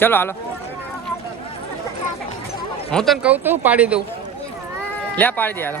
ચલો હાલો. હું તને કહું તું પાડી દઉં. લે પાડી દે હાલો.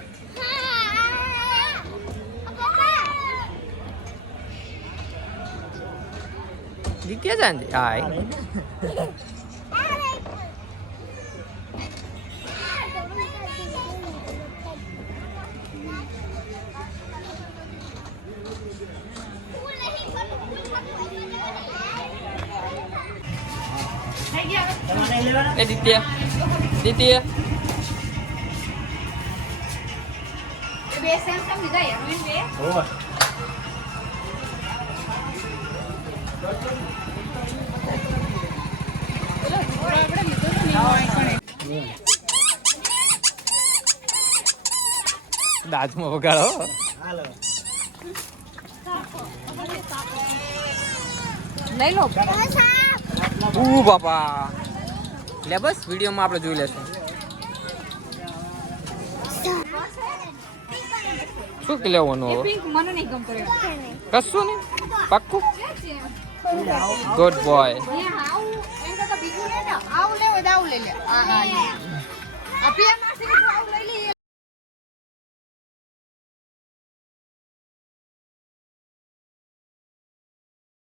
리깨잔데 아이 Đây đi tia. Đi tia. Bé xem xong thì dậy à? Đúng rồi. દાજમાં વગાડો. લઈ લો. બાપા. લે બસ વિડીયોમાં આપણે જોઈ લેશું. શું કે લેવાનું હવે? પિંક મને નહીં ગમતો એ. કશું નહીં? પાક્કું? ગુડ બોય ഉള്ളിൽ ആ ആ അപ്പൊ